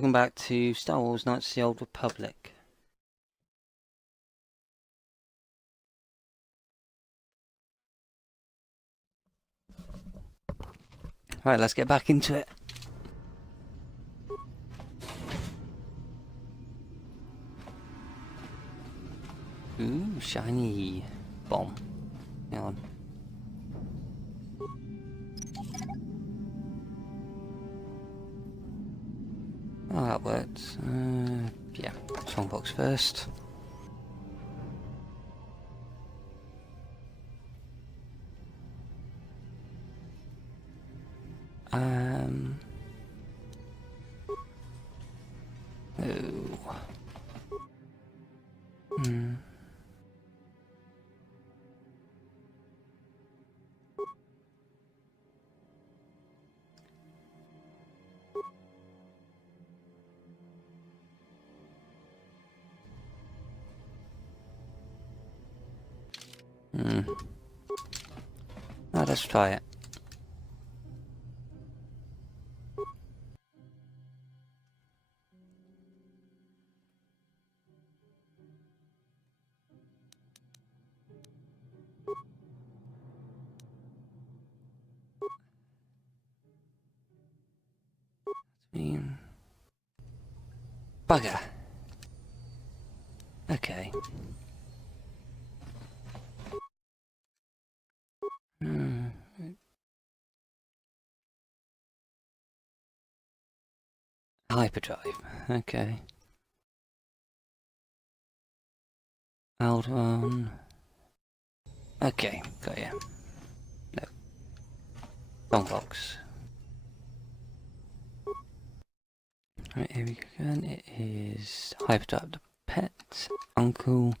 welcome back to Star Wars Knights of the Old Republic. Right, let's get back into it. Ooh, shiny bomb. Hang on. Oh, that worked. Yeah, strongbox first. Oh. Oh, let's try it. Bugger. Okay. Hyperdrive. Okay. Hold on. Okay, got you. No. Wrong box. Right, here we go again. It is Hyperdrive the Pet, Uncle,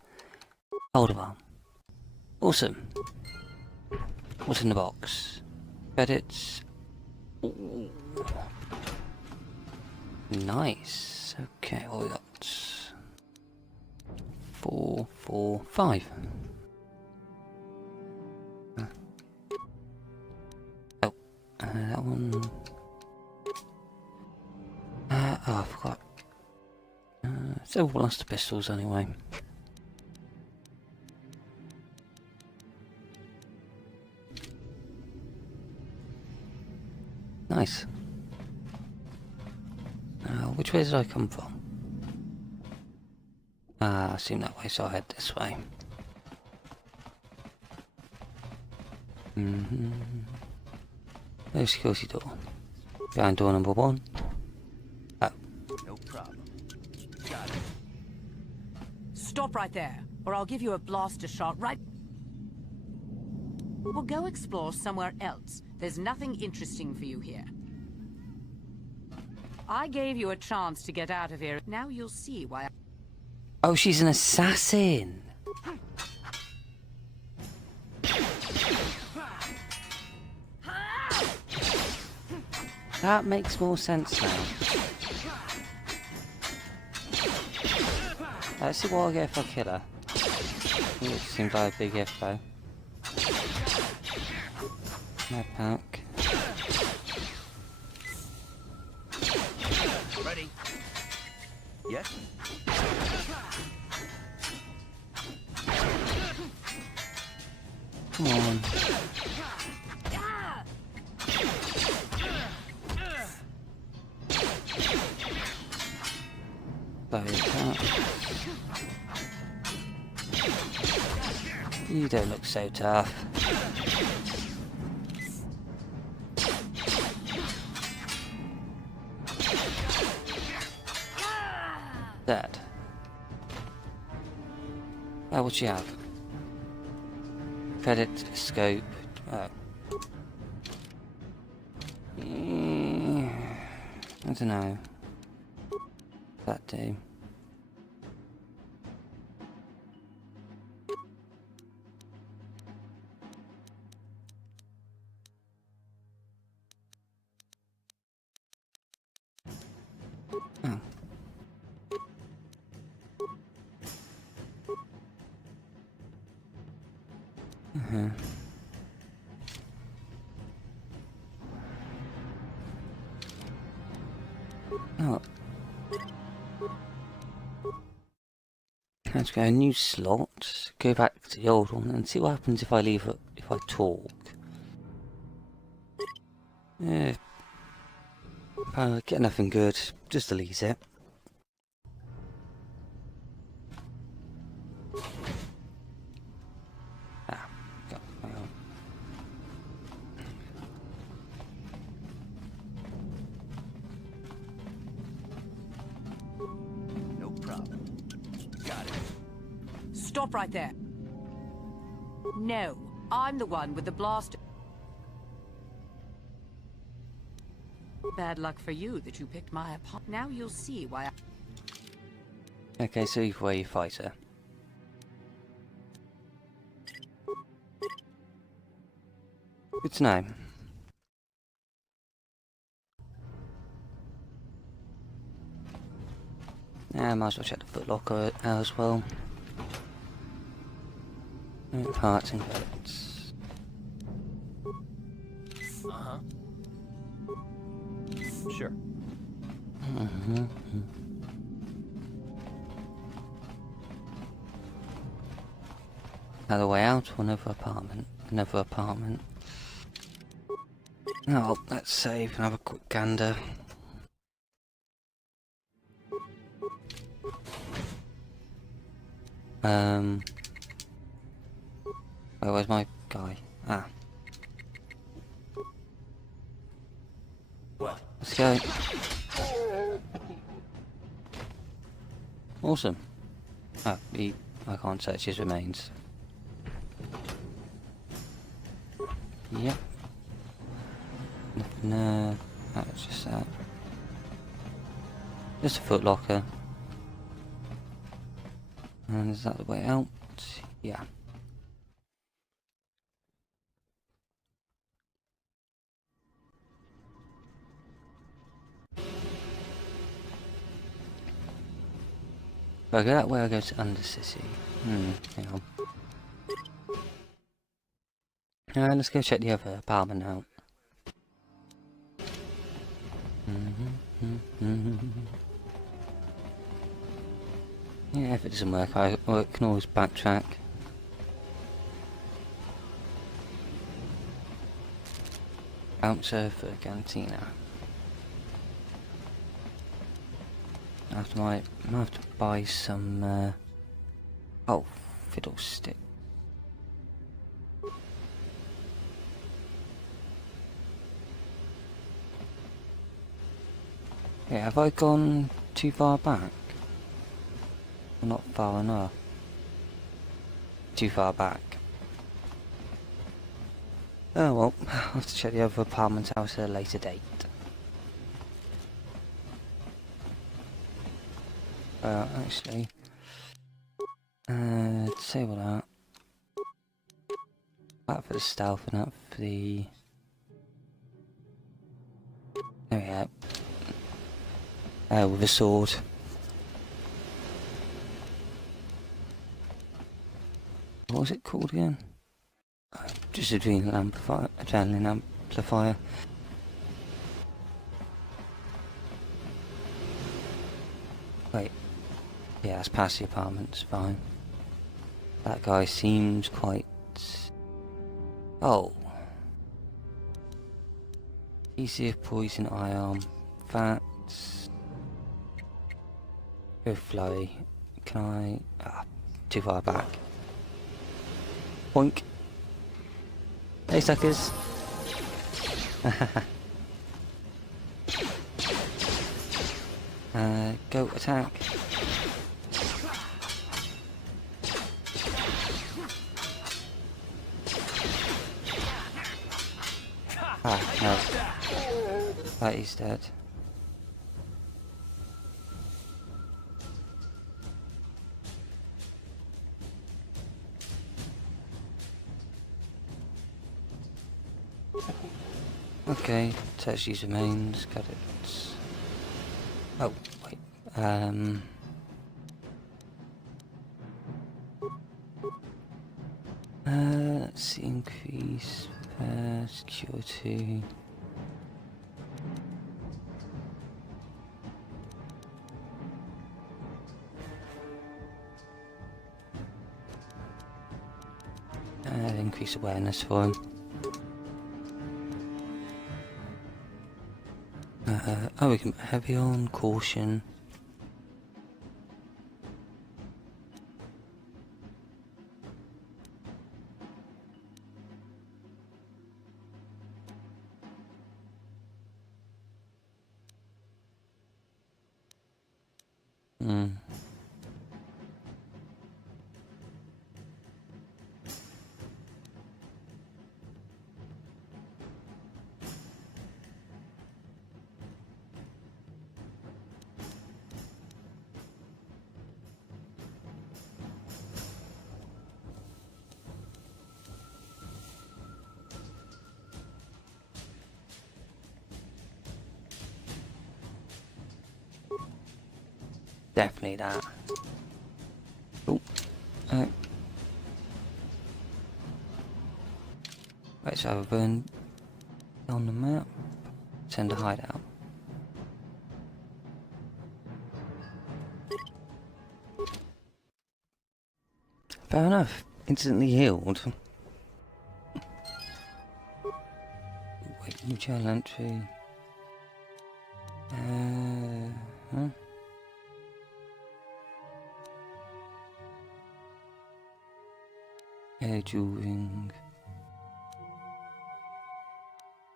Alderaan. Awesome. What's in the box? Credits. Ooh. Nice. Okay, what we got? 4, 4, 5. Oh, that one. Oh, I forgot. Several blaster pistols anyway. Nice. Which way did I come from? I assume that way, so I head this way. No security door. Behind door number 1. Oh. No problem. Got it. Stop right there, or I'll give you a blaster shot right... We'll go explore somewhere else. There's nothing interesting for you here. I gave you a chance to get out of here. Now you'll see why... Oh, she's an assassin! That makes more sense now. Let's see what I get if I kill her. It seems like a big if though. Med pack. Ready? Yes? Come on. You don't look so tough. Dead. Oh, what you have? Credit, scope. Oh. I don't know. That do. Oh. Oh, Let's go a new slot, go back to the old one and see what happens if I leave it, if I talk. Yeah. Get nothing good, just delete it. Hang on. No problem. Got it. Stop right there. No, I'm the one with the blaster. Bad luck for you that you picked my opponent. Now you'll see why I... Okay, so either way you fight her. Good to know. Yeah, might as well check the footlocker out as well. Parts and credits. Uh-huh. Sure. Another way out or another apartment? Another apartment. Oh, let's save and have a quick gander. Where's my guy? Ah. What? Let's go. Awesome. Oh, I can't search his remains. Yep. Nothing there. That's just that. Just a footlocker. And is that the way out? Yeah. If I go that way, I go to Undercity. Hang on. Let's go check the other apartment out. Yeah, if it doesn't work, I can always backtrack. Bouncer for Cantina. I have to buy some. Oh, fiddlestick. Yeah, have I gone too far back? Or not far enough? Too far back. Oh well, I'll have to check the other apartment house at a later date. Actually, disable that. That for the stealth and that for the... There we go. With a sword. What was it called again? Just adrenaline amplifier. Wait. Yeah, that's past the apartments, fine. That guy seems quite... Oh. Easier poison ion. Fats. Go flowy. Can I... Ah, too far back. Boink. Hey suckers. Go attack. Ah, no. That is dead. Okay, touch these remains, got it. Oh, wait. Let's see, increase security. increase awareness for him. Oh, we can put heavy on, caution. Definitely that. Oh, right, so I've been on the map. Send a hideout. Fair enough. Instantly healed. Wait, new channel entry. Huh? Air jewelling.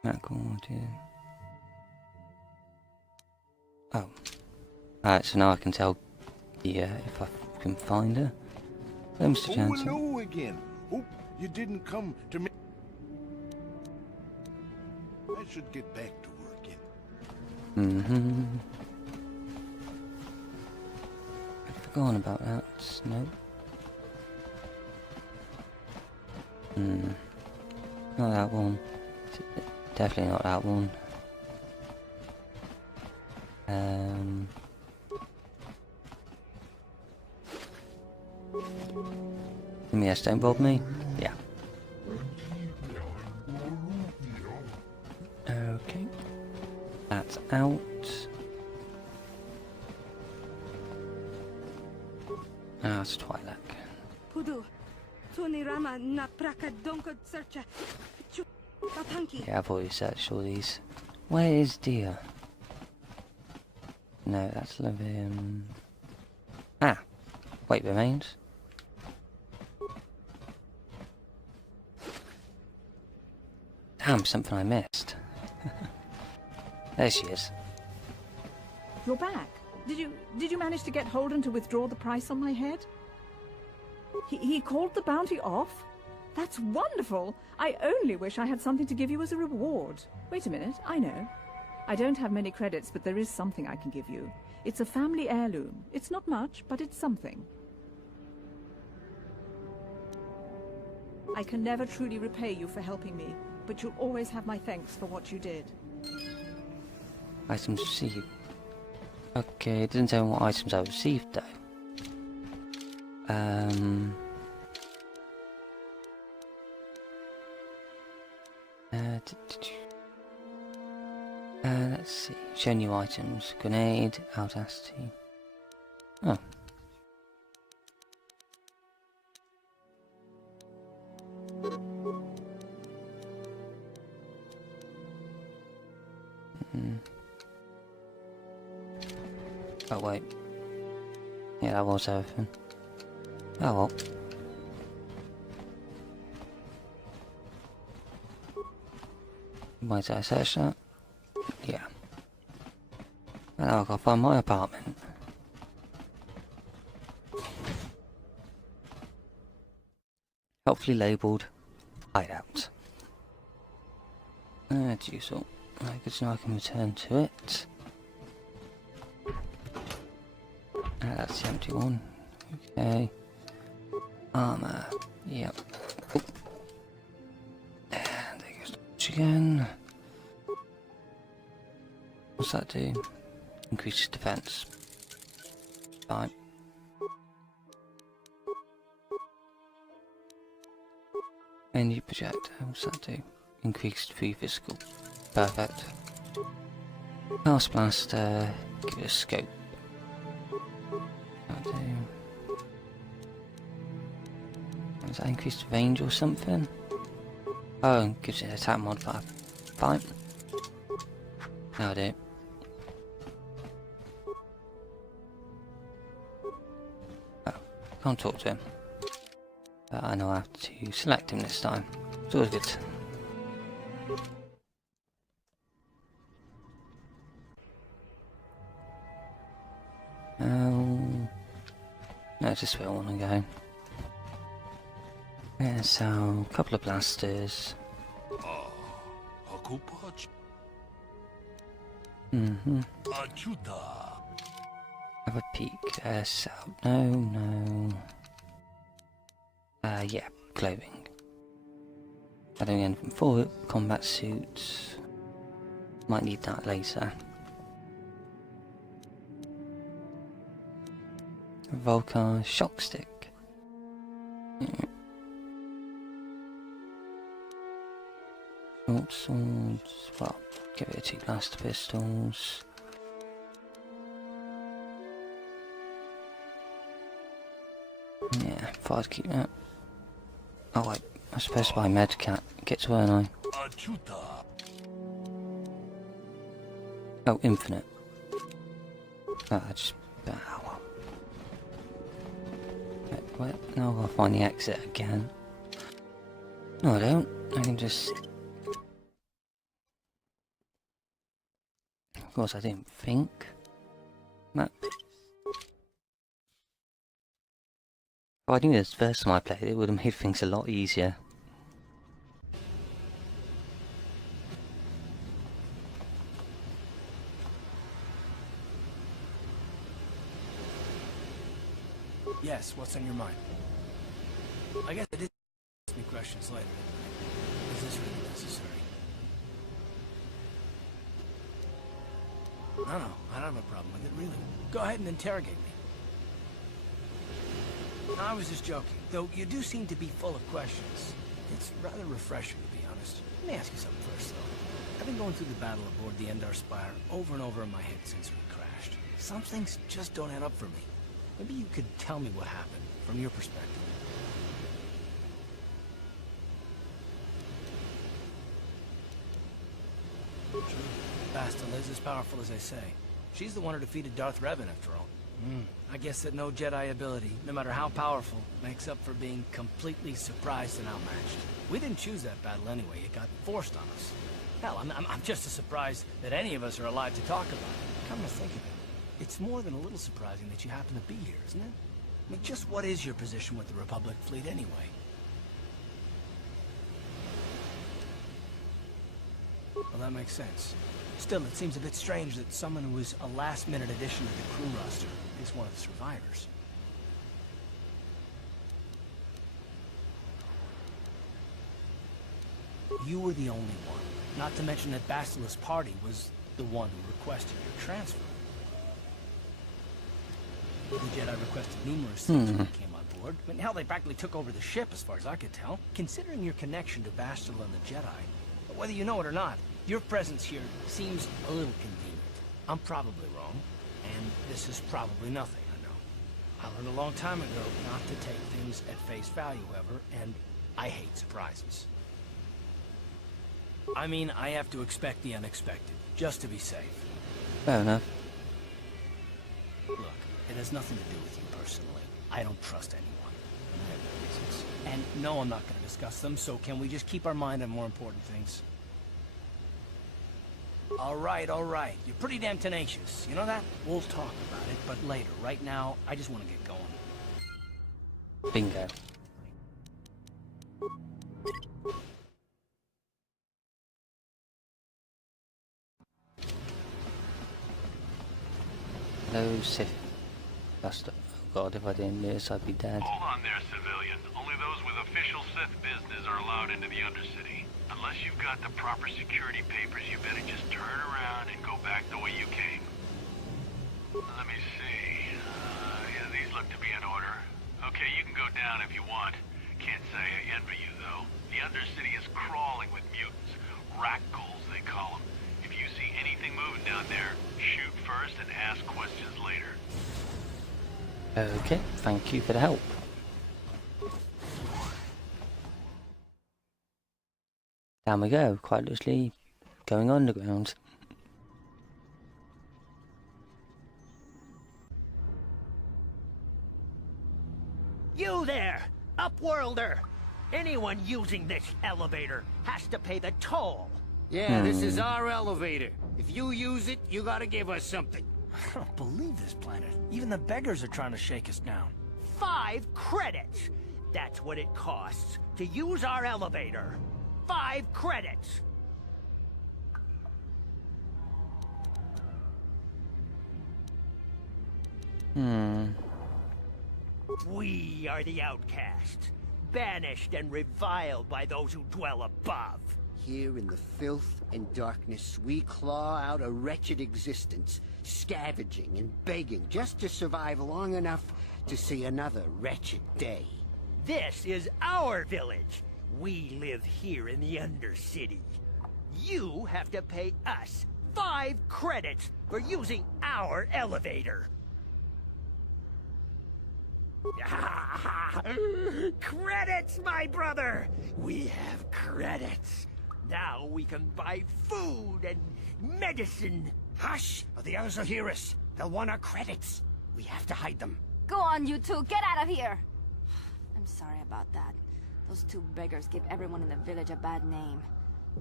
Maccord, yeah. Oh. Alright, so now I can tell if I can find her. Hello, Mr. Johnson. Hello again. Hope you didn't come to me. I should get back to working. I'd forgotten about that. Nope. Not that one. Definitely not that one. Yes, don't bother me. Yeah. Okay. That's out. Ah, it's Twilight. Yeah, I've already searched all these. Where is Dia? No, that's living. Ah! Wait, remains. Damn, something I missed. There she is. You're back. Did you manage to get Holden to withdraw the price on my head? He called the bounty off? That's wonderful! I only wish I had something to give you as a reward. Wait a minute, I know. I don't have many credits, but there is something I can give you. It's a family heirloom. It's not much, but it's something. I can never truly repay you for helping me, but you'll always have my thanks for what you did. Items received. Okay, it didn't tell me what items I received though. Let's see. Show new items. Grenade, audacity. Oh. Oh wait. Yeah, that was everything. Oh well. Why did I search that? Yeah. And now I've got to find my apartment. Helpfully labelled hideout. That's useful. Right, good to know I can return to it. That's the empty one. Okay. Armour. Yep. Oh. And there goes the watch again. What's that do? Increases defense. Fine. Energy projector. What's that do? Increased free physical. Perfect. House blaster. Give it a scope. Is that increased range or something? Oh, and gives it an attack modifier. Fine. Now do. Oh, can't talk to him. But I know I have to select him this time. It's always good. No, it's just where I want to go. Yeah, so a couple of blasters. Have a peek. So no. Yeah, clothing. Adding in from full combat suits. Might need that later. Vulkar shock stick. Short swords. Well, give it 2 blaster pistols. Yeah, if I'd keep that. Oh wait, I'm supposed to buy medcat kits, weren't I? Oh, infinite. Oh, I just. Wait, now I'll find the exit again. No, I don't. I can just. Of course, I didn't think. Map. If I knew this first time I played it, would have made things a lot easier. Yes, what's on your mind? I guess I did ask me questions later. Is this really necessary? No, I don't have a problem with it, really. Go ahead and interrogate me. No, I was just joking, though you do seem to be full of questions. It's rather refreshing, to be honest. Let me ask you something first, though. I've been going through the battle aboard the Endar Spire over and over in my head since we crashed. Some things just don't add up for me. Maybe you could tell me what happened, from your perspective. True. Bastila is as powerful as they say. She's the one who defeated Darth Revan, after all. I guess that no Jedi ability, no matter how powerful, makes up for being completely surprised and outmatched. We didn't choose that battle anyway. It got forced on us. Hell, I'm just as surprised that any of us are alive to talk about it. Come to think of it. It's more than a little surprising that you happen to be here, isn't it? I mean, just what is your position with the Republic fleet anyway? Well, that makes sense. Still, it seems a bit strange that someone who was a last-minute addition to the crew roster is one of the survivors. You were the only one. Not to mention that Bastila's party was the one who requested your transfer. The Jedi requested numerous things when they came on board. I mean, hell, they practically took over the ship, as far as I could tell. Considering your connection to Bastila and the Jedi, whether you know it or not, your presence here seems a little convenient. I'm probably wrong, and this is probably nothing, I know. I learned a long time ago not to take things at face value, however, and I hate surprises. I mean, I have to expect the unexpected, just to be safe. Fair enough. Look, it has nothing to do with you personally. I don't trust anyone. And I have my reasons. And no, I'm not going to discuss them, so can we just keep our mind on more important things? All right. You're pretty damn tenacious. You know that? We'll talk about it, but later. Right now, I just want to get going. Bingo. Hello, Sith. Buster. Oh god, if I didn't do this, I'd be dead. Hold on there, civilian. Only those with official Sith business are allowed into the Undercity. Unless you've got the proper security papers, you better just turn around and go back the way you came. Let me see. Yeah, these look to be in order. Okay, you can go down if you want. Can't say I envy you, though. The Undercity is crawling with mutants. Rat-ghouls, they call them. If you see anything moving down there, shoot first and ask questions later. Okay, thank you for the help. Down we go, quite literally going underground. You there, Upworlder! Anyone using this elevator has to pay the toll. Yeah, this is our elevator. If you use it, you gotta give us something. I don't believe this planet. Even the beggars are trying to shake us down. 5 credits! That's what it costs to use our elevator. 5 credits! We are the outcasts, banished and reviled by those who dwell above. Here in the filth and darkness, we claw out a wretched existence, scavenging and begging just to survive long enough to see another wretched day. This is our village. We live here in the Undercity. You have to pay us 5 credits for using our elevator. Credits, my brother! We have credits. Now we can buy food and medicine. Hush, or the others will hear us. They'll want our credits. We have to hide them. Go on, you two. Get out of here. I'm sorry about that. Those 2 beggars give everyone in the village a bad name.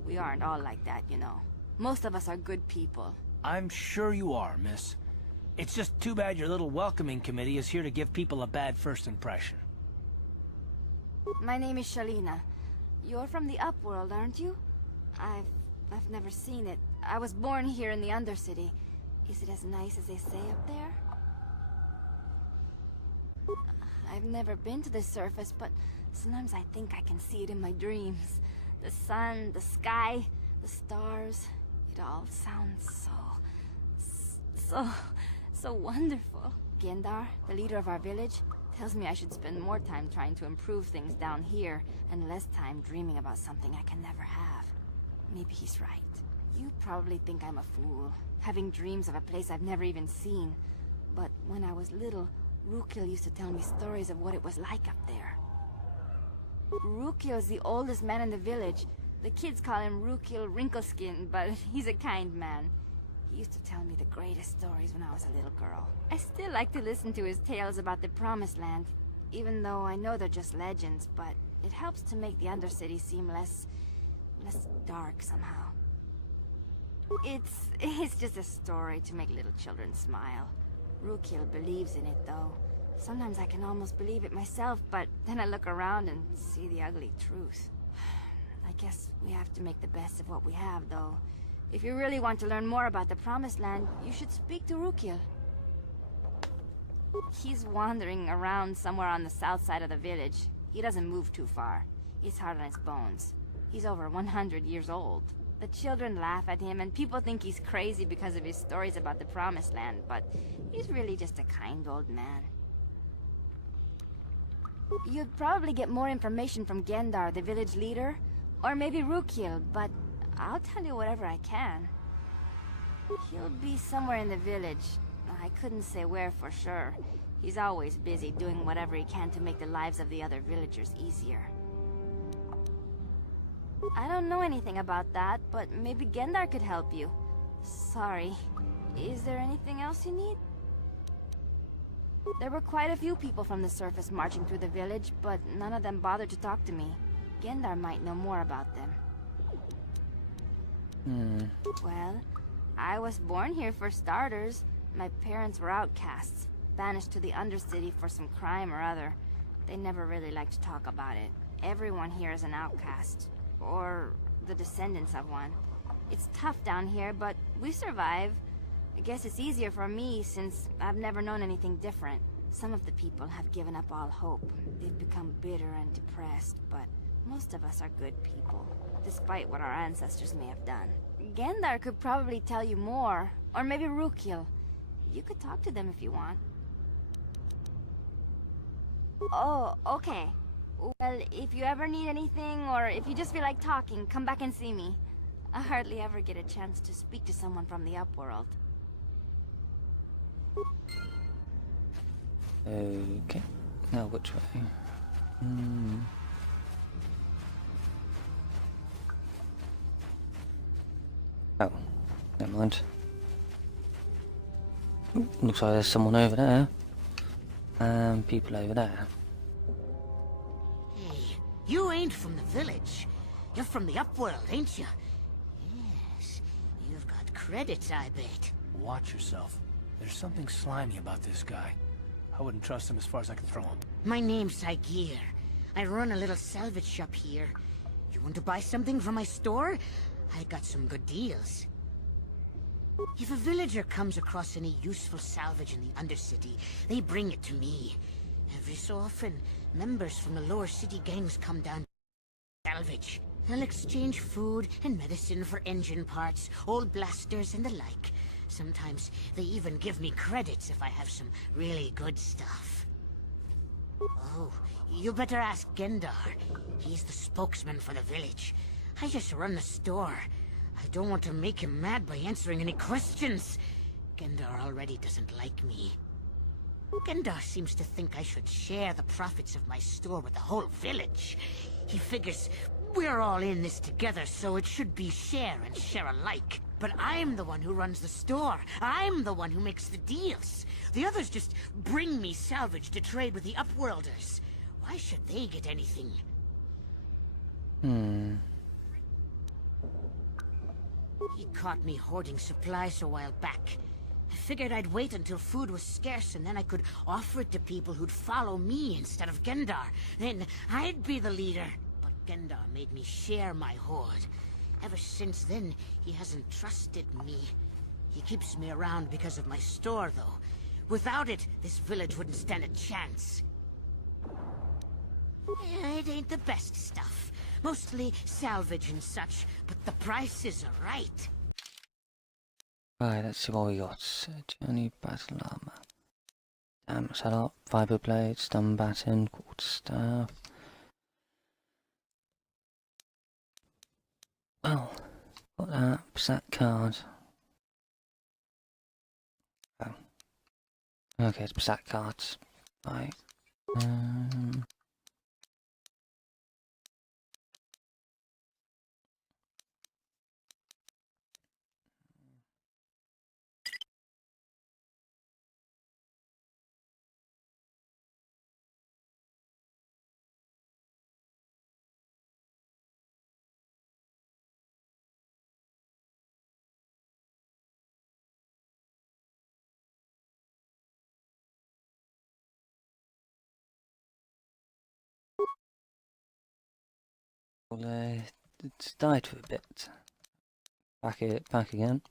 We aren't all like that, you know. Most of us are good people. I'm sure you are, miss. It's just too bad your little welcoming committee is here to give people a bad first impression. My name is Shalina. You're from the Upworld, aren't you? I've never seen it. I was born here in the Undercity. Is it as nice as they say up there? I've never been to the surface, but sometimes I think I can see it in my dreams. The sun, the sky, the stars. It all sounds so wonderful. Gendar, the leader of our village, tells me I should spend more time trying to improve things down here and less time dreaming about something I can never have. Maybe he's right. You probably think I'm a fool, having dreams of a place I've never even seen. But when I was little, Rukil used to tell me stories of what it was like up there. Rukil is the oldest man in the village. The kids call him Rukil Wrinkleskin, but he's a kind man. He used to tell me the greatest stories when I was a little girl. I still like to listen to his tales about the Promised Land, even though I know they're just legends, but it helps to make the Undercity seem less dark somehow. It's just a story to make little children smile. Rukil believes in it, though. Sometimes I can almost believe it myself, but then I look around and see the ugly truth. I guess we have to make the best of what we have, though. If you really want to learn more about the Promised Land, you should speak to Rukil. He's wandering around somewhere on the south side of the village. He doesn't move too far. He's hard on his bones. He's over 100 years old. The children laugh at him, and people think he's crazy because of his stories about the Promised Land, but he's really just a kind old man. You'd probably get more information from Gendar, the village leader, or maybe Rukil, but I'll tell you whatever I can. He'll be somewhere in the village. I couldn't say where for sure. He's always busy doing whatever he can to make the lives of the other villagers easier. I don't know anything about that, but maybe Gendar could help you. Sorry. Is there anything else you need? There were quite a few people from the surface marching through the village, but none of them bothered to talk to me. Gendar might know more about them. Well, I was born here for starters. My parents were outcasts, banished to the Undercity for some crime or other. They never really liked to talk about it. Everyone here is an outcast, or the descendants of one. It's tough down here, but we survive. I guess it's easier for me since I've never known anything different. Some of the people have given up all hope. They've become bitter and depressed, but most of us are good people, despite what our ancestors may have done. Gendar could probably tell you more, or maybe Rukil. You could talk to them if you want. Oh, okay. Well, if you ever need anything, or if you just feel like talking, come back and see me. I hardly ever get a chance to speak to someone from the Upworld. Okay. Now which way? Oh, never mind. Ooh, looks like there's someone over there. And people over there. Hey, you ain't from the village. You're from the Upworld, ain't you? Yes, you've got credits, I bet. Watch yourself. There's something slimy about this guy. I wouldn't trust him as far as I can throw him. My name's Saigir. I run a little salvage shop here. You want to buy something from my store? I got some good deals. If a villager comes across any useful salvage in the Undercity, they bring it to me. Every so often, members from the lower city gangs come down to salvage. I'll exchange food and medicine for engine parts, old blasters and the like. Sometimes they even give me credits if I have some really good stuff. Oh, you better ask Gendar. He's the spokesman for the village. I just run the store. I don't want to make him mad by answering any questions. Gendar already doesn't like me. Gendar seems to think I should share the profits of my store with the whole village. He figures we're all in this together, so it should be share and share alike. But I'm the one who runs the store. I'm the one who makes the deals. The others just bring me salvage to trade with the Upworlders. Why should they get anything? He caught me hoarding supplies a while back. I figured I'd wait until food was scarce and then I could offer it to people who'd follow me instead of Gendar. Then I'd be the leader. But Gendar made me share my hoard. Ever since then, he hasn't trusted me. He keeps me around because of my store, though. Without it, this village wouldn't stand a chance. It ain't the best stuff. Mostly salvage and such, but the prices are right. Right, let's see what we got. Journey battle armor. Damn, set up. Fiber blade, stun baton, quarter staff. Well, got that. That card. Oh. Okay, it's that cards. Right. Well, it's died for a bit. Back again.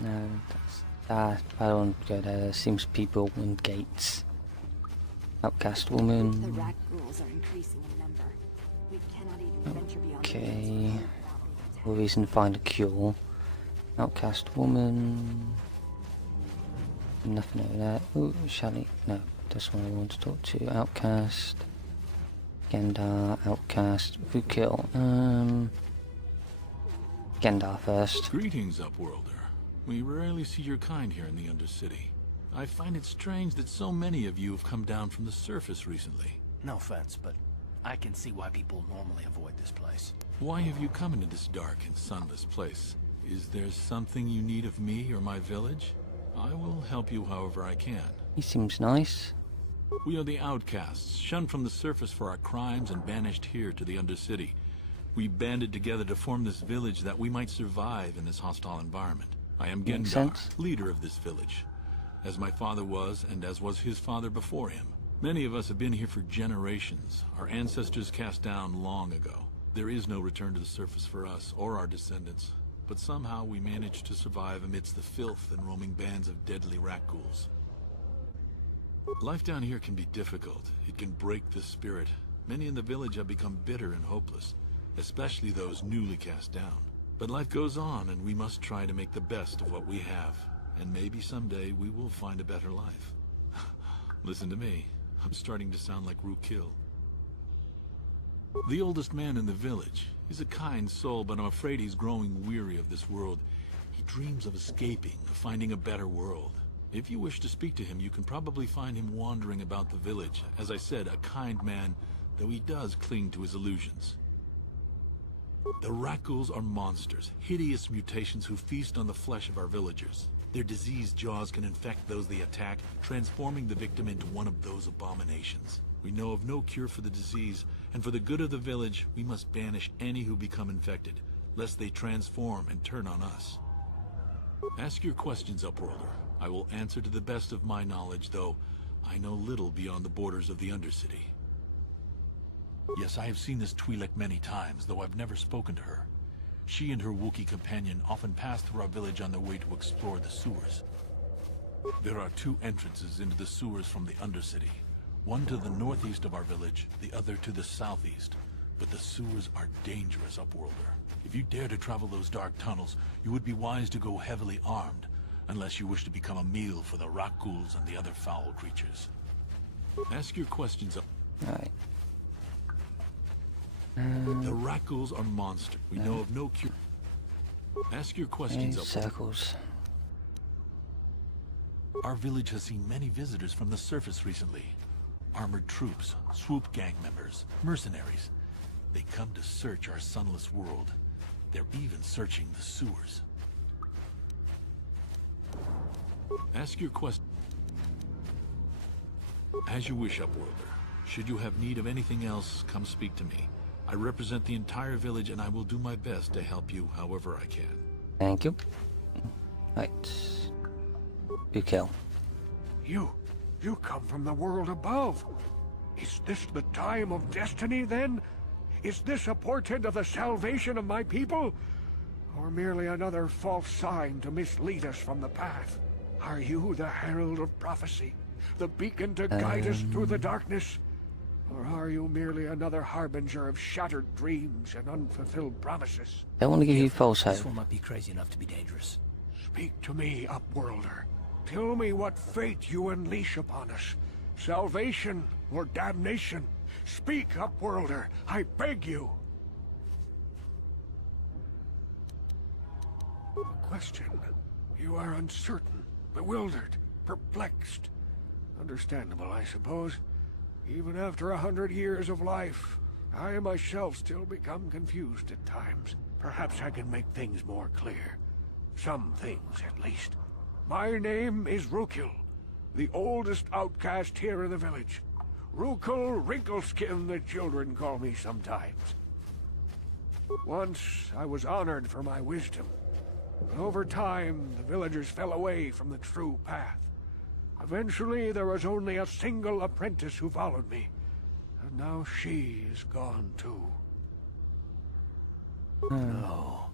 No, that's I don't want to go there. There seems people in gates. Outcast woman. The rat ghouls are increasing in number. We cannot even venture beyond the Okay. gates. No reason to find a cure. Outcast woman. Nothing over there. Ooh, Shally. No, that's what I want to talk to. Outcast. Gendar, Outcast. Who kill? Gendar first. Greetings, Upworlder. We rarely see your kind here in the Undercity. I find it strange that so many of you have come down from the surface recently. No offense, but I can see why people normally avoid this place. Why have you come into this dark and sunless place? Is there something you need of me or my village? I will help you however I can. He seems nice. We are the outcasts, shunned from the surface for our crimes and banished here to the Undercity. We banded together to form this village that we might survive in this hostile environment. I am Makes Gendar, sense. leader of this village, as my father was and as was his father before him. Many of us have been here for generations, our ancestors cast down long ago. There is no return to the surface for us or our descendants, but somehow we managed to survive amidst the filth and roaming bands of deadly rat ghouls. Life down here can be difficult. It can break the spirit. Many in the village have become bitter and hopeless, especially those newly cast down. But life goes on, and we must try to make the best of what we have. And maybe someday we will find a better life. Listen to me. I'm starting to sound like Rookil. The oldest man in the village. He's a kind soul, but I'm afraid he's growing weary of this world. He dreams of escaping, of finding a better world. If you wish to speak to him, you can probably find him wandering about the village. As I said, a kind man, though he does cling to his illusions. The Rakghouls are monsters, hideous mutations who feast on the flesh of our villagers. Their diseased jaws can infect those they attack, transforming the victim into one of those abominations. We know of no cure for the disease, and for the good of the village, we must banish any who become infected, lest they transform and turn on us. Ask your questions, Upworlder. I will answer to the best of my knowledge, though I know little beyond the borders of the Undercity. Yes, I have seen this Twi'lek many times, though I've never spoken to her. She and her Wookiee companion often pass through our village on their way to explore the sewers. There are 2 entrances into the sewers from the Undercity. One to the northeast of our village, the other to the southeast. But the sewers are dangerous, Upworlder. If you dare to travel those dark tunnels, you would be wise to go heavily armed, unless you wish to become a meal for the Rakghouls and the other foul creatures. Ask your questions. Alright. The Rakghouls are monsters. We know of no cure. Ask your questions. Circles. Our village has seen many visitors from the surface recently. Armored troops, swoop gang members, mercenaries. They come to search our sunless world. They're even searching the sewers. Ask your question. As you wish, Upworlder. Should you have need of anything else, come speak to me. I represent the entire village, and I will do my best to help you however I can. Thank you. Right. You kill. You come from the world above. Is this the time of destiny, then? Is this a portent of the salvation of my people? Or merely another false sign to mislead us from the path? Are you the herald of prophecy? The beacon to guide us through the darkness? Or are you merely another harbinger of shattered dreams and unfulfilled promises? Don't want to give you false hope. This one might be crazy enough to be dangerous. Speak to me, Upworlder. Tell me what fate you unleash upon us. Salvation or damnation? Speak, Upworlder, I beg you. Question. You are uncertain, bewildered, perplexed. Understandable, I suppose. Even after 100 years of life, I myself still become confused at times. Perhaps I can make things more clear. Some things, at least. My name is Rukil, the oldest outcast here in the village. Rukil Wrinkleskin, the children call me sometimes. Once, I was honored for my wisdom. But over time, the villagers fell away from the true path. Eventually, there was only a single apprentice who followed me. And now she is gone too. No,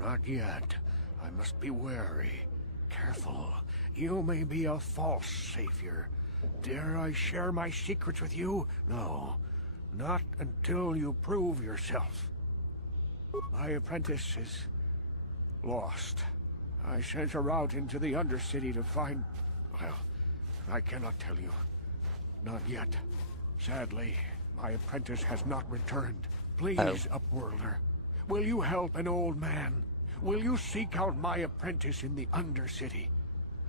not yet. I must be wary. Careful. You may be a false savior. Dare I share my secrets with you? No, not until you prove yourself. My apprentice is lost. I sent her out into the Undercity to find... Well, I cannot tell you. Not yet. Sadly, my apprentice has not returned. Please, Upworlder, will you help an old man? Will you seek out my apprentice in the Undercity?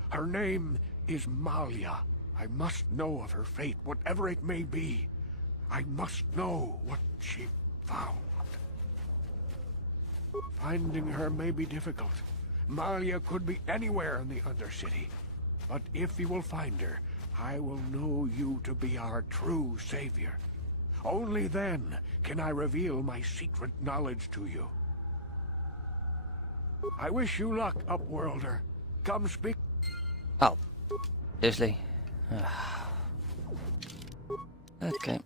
Her name is Malia. I must know of her fate, whatever it may be. I must know what she found. Finding her may be difficult. Malia could be anywhere in the Undercity. But if you will find her, I will know you to be our true savior. Only then can I reveal my secret knowledge to you. I wish you luck, Upworlder. Come speak. Oh, seriously? Okay.